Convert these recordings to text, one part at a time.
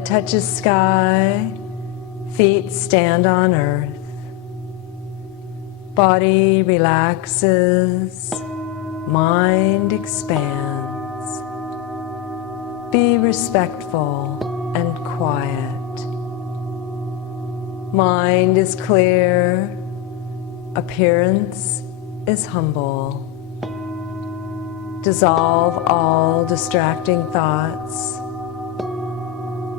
Head touches sky, feet stand on earth. Body relaxes, mind expands. Be respectful and quiet. Mind is clear, appearance is humble. Dissolve all distracting thoughts.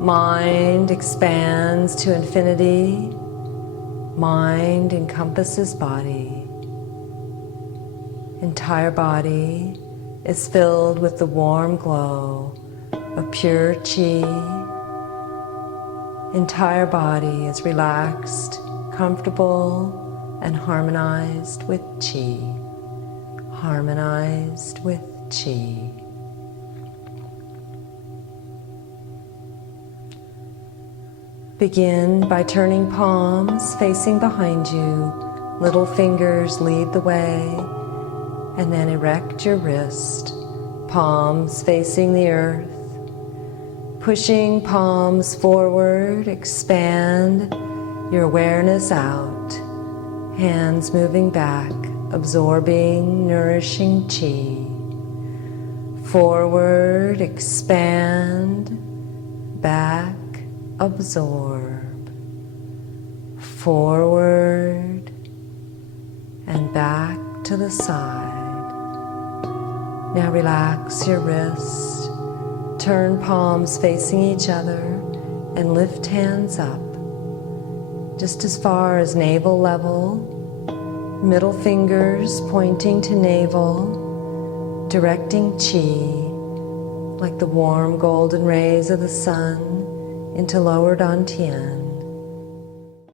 Mind expands to infinity. Mind encompasses body. Entire body is filled with the warm glow of pure Qi. Entire body is relaxed, comfortable, and harmonized with Qi. Harmonized with Qi. Begin by turning palms facing behind you. Little fingers lead the way, and then erect your wrist, palms facing the earth. Pushing palms forward, expand your awareness out, hands moving back, absorbing, nourishing Qi. Forward, expand, back, absorb. Forward and back to the side. Now relax your wrist. Turn palms facing each other and lift hands up, just as far as navel level, middle fingers pointing to navel, directing Qi, like the warm golden rays of the sun, into lower dantian.